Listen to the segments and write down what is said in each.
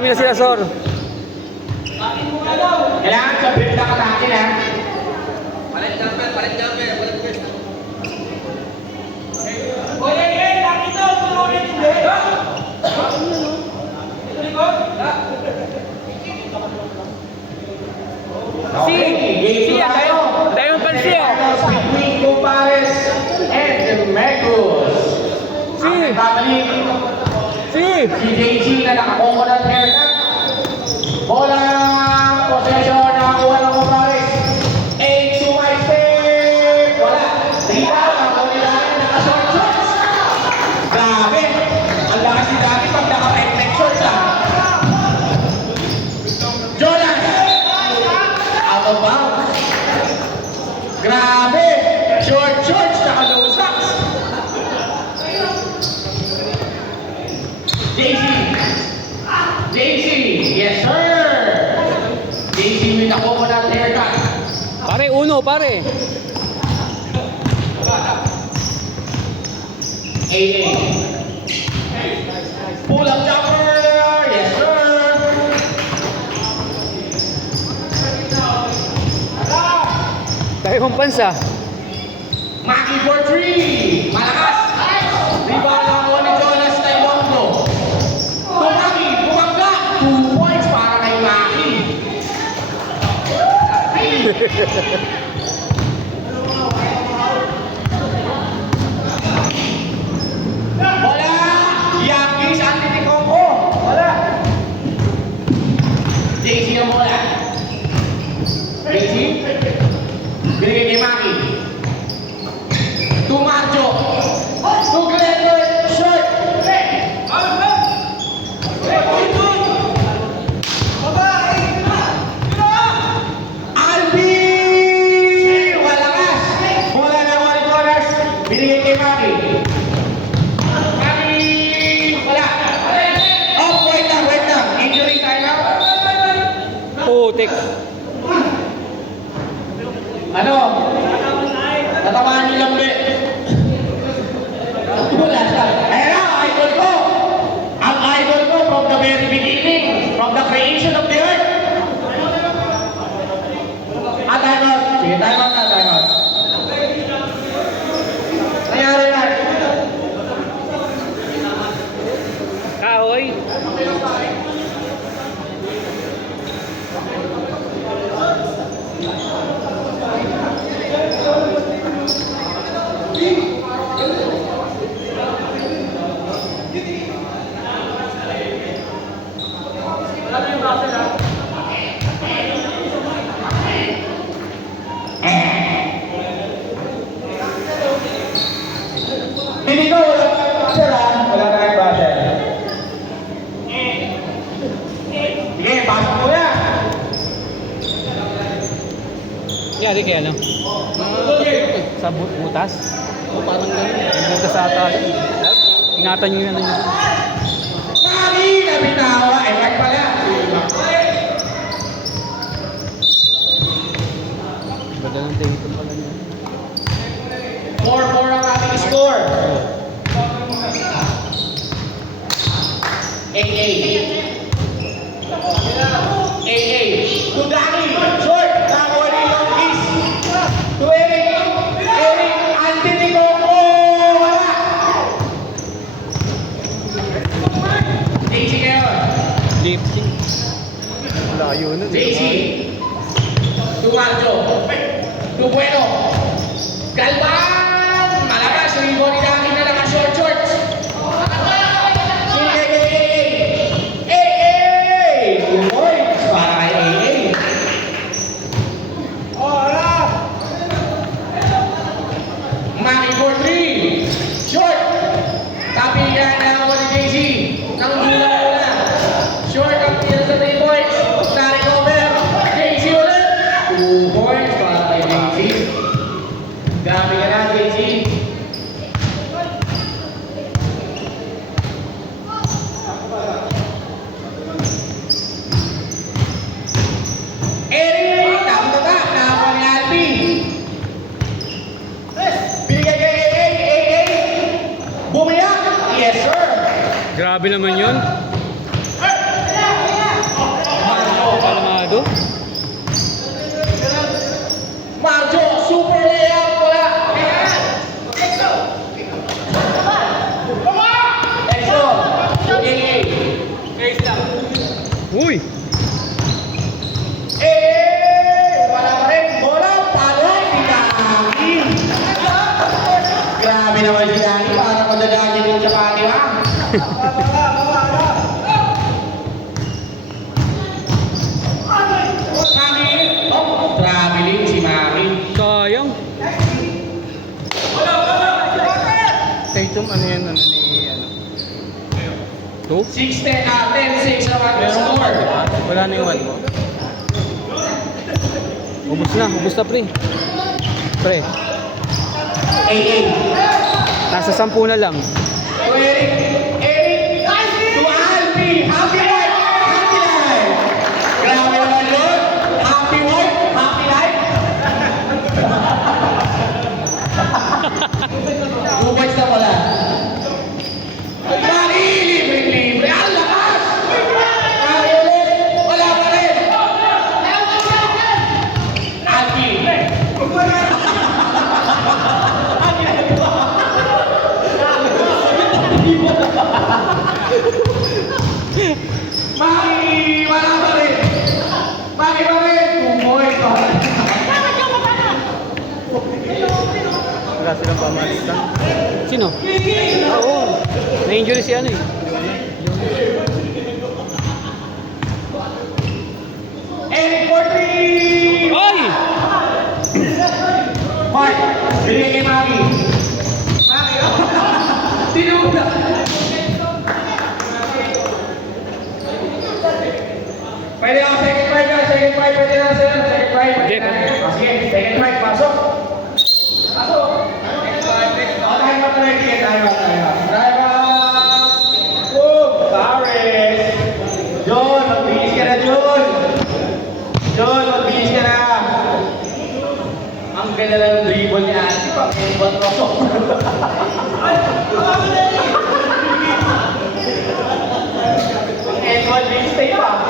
Tahimik na sila, Sor. Kailangan sa build na katake na. Palit jumper, palit jumper, palit jumper. Nakita ko ulit hindi. Tayo pansi, oh. Between Compares and the Megos. Ang babalik si JG na nakakongonat haircut. Bola possession na kuha ng Compares. 8 to my step. Wala. Dita, nakakuha nila naka-short shorts. Grabe. Ang lakas ni Dami pag naka-reflect shorts ah. Jonas. Out of bounds. Grabe! Short shorts tsaka low socks. JC. JC. Yes, sir. JC with a coconut haircut. Pare, uno, pare. AA. Pull up jumper. Yes, sir. Tayo pansa. Maki for 3. Malakas. Rebound na ako ni Jonas Taimondo. Tumaki. Bumangga. 2 points para kay Maki. Bola. Yankees Antetokounmpo. Bola. JC na bola. JC. Binigay kay Maki. To Marjo. To Glenwood. Short. Albi! Walakas. Bola na Mariconas. Binigay kay Maki. Maki! Wala. Oh, wait lang, wait lang. Injury timeout. Putik. Ano? Tatamaan niyo lang, be. Wala siya. Ayan na, idol ko. Ang idol ko from the very beginning, from the creation of the earth. Time out. Sige, time out na, time out. Nangyari na. Kahoy. Hindi ko, wala sir ha. Wala na kayo basher. Sige, pasok mo na. Yari kaya ano? Sa butas? O parang gano'n. Butas ata. Ingatan nyo yun. Mari na binawa. Eh, wag pala. Bada ng table pala nyo. 4-4 ang ating score. 8-8. 8-8. Tudani, short. Nakakuha ni Yonkis. To Eric. Eric, Antetokounmpo. Wala. JC ngayon. Lifting. Layo na. JC. To Marjo. To Bueno. Galvan. Malakas. Rebound ni Daki na naka-short shorts. Maki for 3. Short. Tapi yan na ako ni JC. Nang hula-hula. Short ang tira sa 3 points. Na-recover. JC ulit. 2 points para kay JC. Grabe ka na, JC. Eric! Tama-tama. Nakakuha ni Albi. Binigay kay AA. Bumiyak. Yes, sir. Grabe naman yun. oh. Marjo, super layup, wala. Exo, okay. Uy! Wala pa rin. Bola, palo, si Dani. Grabe naman si Dani, para madadagin yung chapati, ha? Mami, oh, traveling si Mami. Sayang. Tatum, ano yan, ano ni, ano? 2? 6-10, 10-6 naman yung score. Wala na yung 1 mo. Ubus na pre. Pre, 8-8. nasa 10 na lang. To Eric, to Alpi, happy life, happy life. Grabe naman yun. Happy wife, happy life. 2 points na pala. Mali, libre. Ang lakas! Mali ulit. Wala pa rin. Alpi. Mami, wala pa rin. Mami pa rin. 2 points. Wala silang pamalitan. Sino? Oo. Na-injury si ano eh. Eric for 3. Ay! Mark, binigay kay Mami. Mami, tinula. Pwede ako second try ka, second try, pwede na sir, second try. Hindi. Sige, second try, pasok. Pasok. O, tayo ba tayo? Sige, tayo. Drive up. Boom, Paris. John, magbihis ka na, John. John, magbihis ka na. Ang ganda lang ng dribble niya. Di ba? Pang-inbot roso. Pang-inbot big stay pa.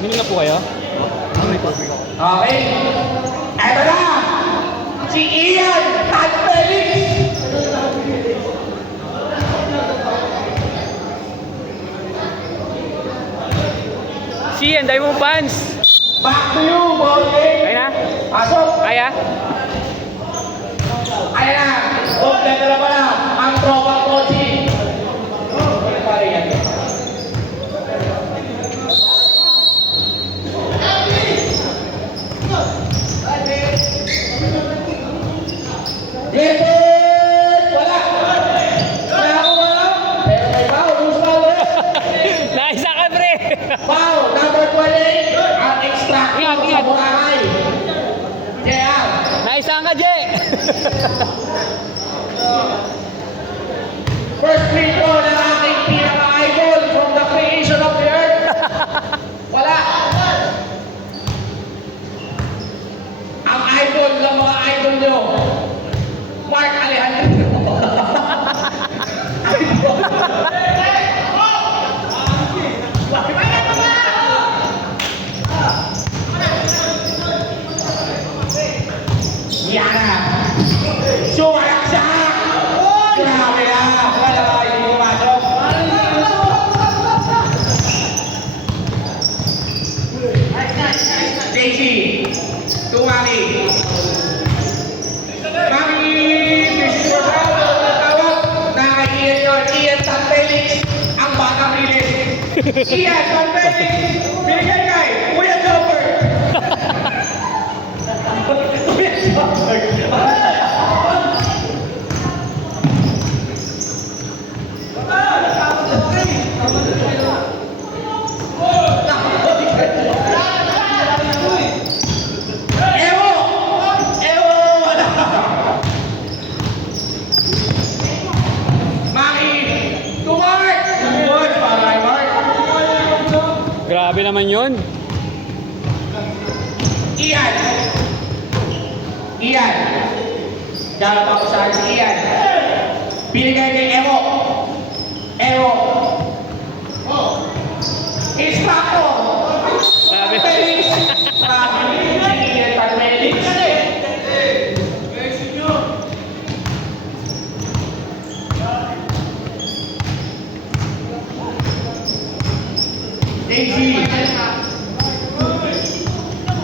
Minig na po kayo? Okay. Eto na! Si Ian at Felix! Si Ian, dahil mo fans! Back to you, Ballgame! Kaya na? Pasok! Kaya? Ayan na! Kompleto na pala ang tropang Kochi! Griffin! Wala! Wala ako wala! Pero may foul, loose foul ulit! Naisa ka pre! Foul, number 28, ang extract Ingat, sa ingat. Boracay. JR. Naisa ka, Je! First free throw ng aking pinaka-idol from the creation of the earth. Wala. Ang idol ng mga idol nyo, Mark Alejandro. Yan na. Sumayak siya. Grabe na. Wala ba? Hindi pumasok. JC. Tumami. Mami. Mr. Bravo. Tawag. Nakaiyan yun. Ian San Felix. Ang batang rilis. Ian San Felix. Binigyan kay Kuya Jumper. Kuya Jumper. Wala. Maki, to Mark. Good para kay Mark. Grabe naman yun. Ian. Dapat ako sa akin si Ian. Binigay kay Evo. It's Paco. JC.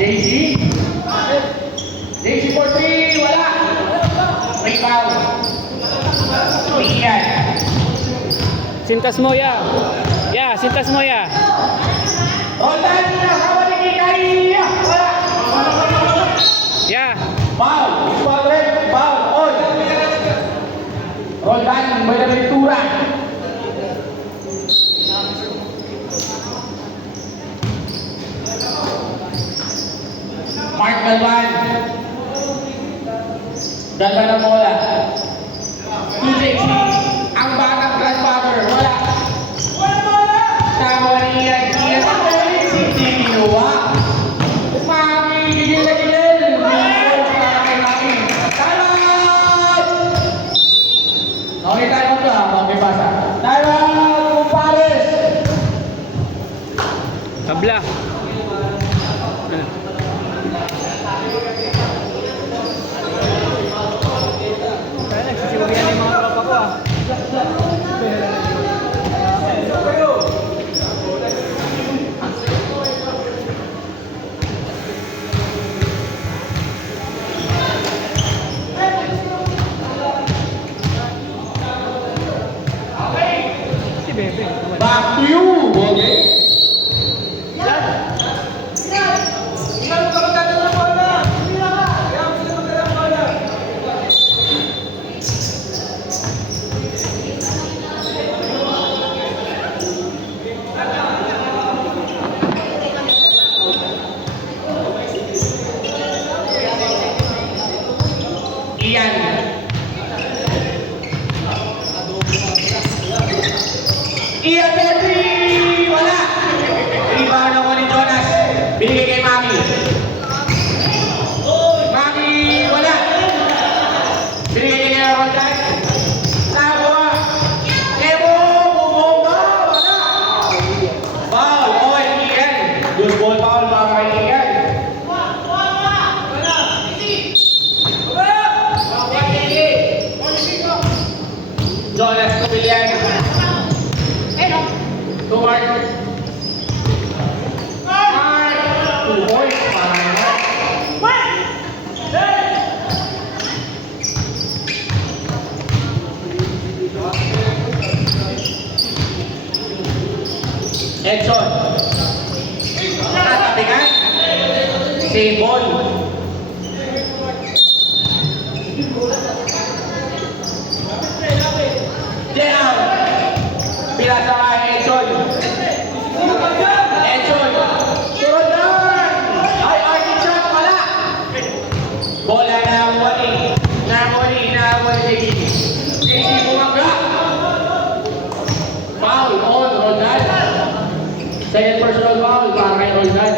JC. JC for 3. Wala. Rebound. Ian. Sintas mo, ya. Ya, sintas mo, ya. Roldan. Nakawali ni Kaya. Wala. Ya. Foul. Foul red. Foul. On. Roldan. Buenaventura. Mark Galvan. Galvan ng bola. TJC. Ang batang grandfather. Wala. Nawali yan. Iyan ang galing si Tiniwa. Mami, gigil na gigil. Timeout! Okay, timeout ka. Okay, basa. Timeout, Pares. Tabla. Kaya nagsisiwayan yung mga tropa ko, ah. Si Bebe. Back to you. Okay. Ian. Ian Petri! Wala! Rebound ako ni Jonas. Binigay kay Mami. Mami, wala! Binigay kay Roldan. Nakuha! Evo! Bumongga! Wala! Foul! Oy, Ian! Good ball foul mga kaibigan. Jonas Cobillan. To Mark. Mark. 2 points. Edson. Nakatabigan. Save ball. Down. Pinasa kay Edson. Edson. Jordan. Ay, Archie wala. Bola na wali. JC bumangga. Foul on Roldan. Second personal foul para kay Roldan.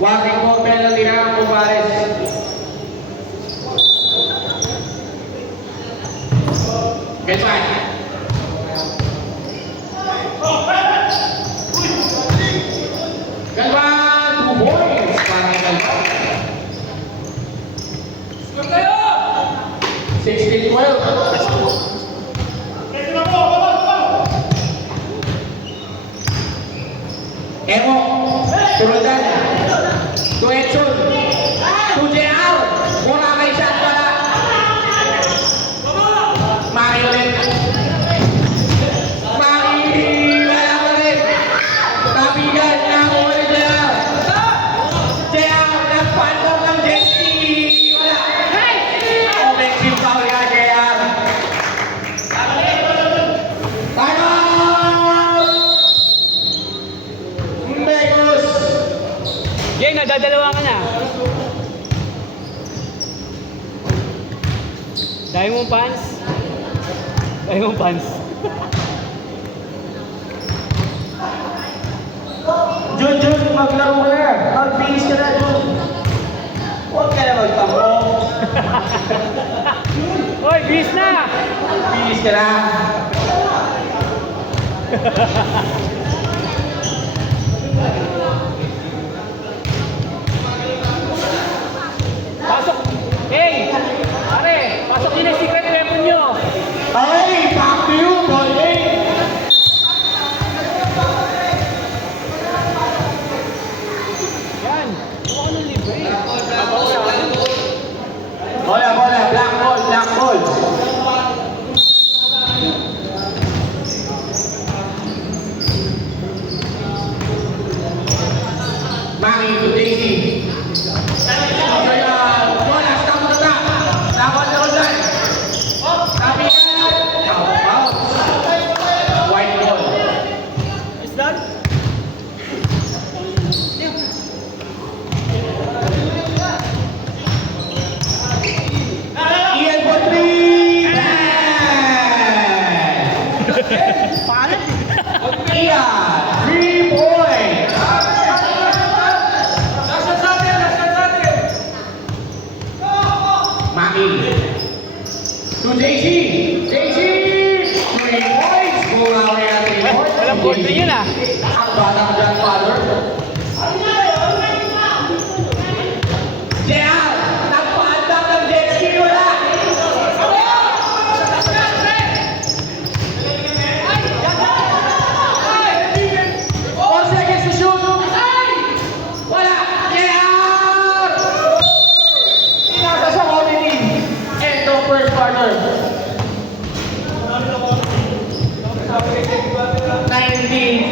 Walking po penalty na ang Pumares. Get back. Galvan, 2 points para kay Galvan. 16-12. Emo, to Roldan, to Edson, to JR, wala kay shot pala. Maki ulit. Maki, wala pa rin. Tabigan na ulit JR. JR, nagpandang ng JC. Wala. Offensive foul ka, JR. Time out! Megos. Jay, nadadalawa ka na. Dahil mong pants. Dahil mong pants. Jun, maglaro ka na. Mag-finish ka na, Jun. Huwag ka na magtampo. Hoy, bis na! Finish ka na. Pasok! Hey! Pare! Pasok din ang secret weapon nyo! Okay, back to you, ball game. Paalat eh. Ian, 3 points. Nasa sa atin! Maki. To JC. JC, 3 points. Bumawi na 3 points. Walang boarding yun ah. Ang batang grandfather. Jean, nagpaandang ng jet ski wala. 4 seconds to shoot. Wala. Jean! Pinasa sa committee. End of first quarter. 19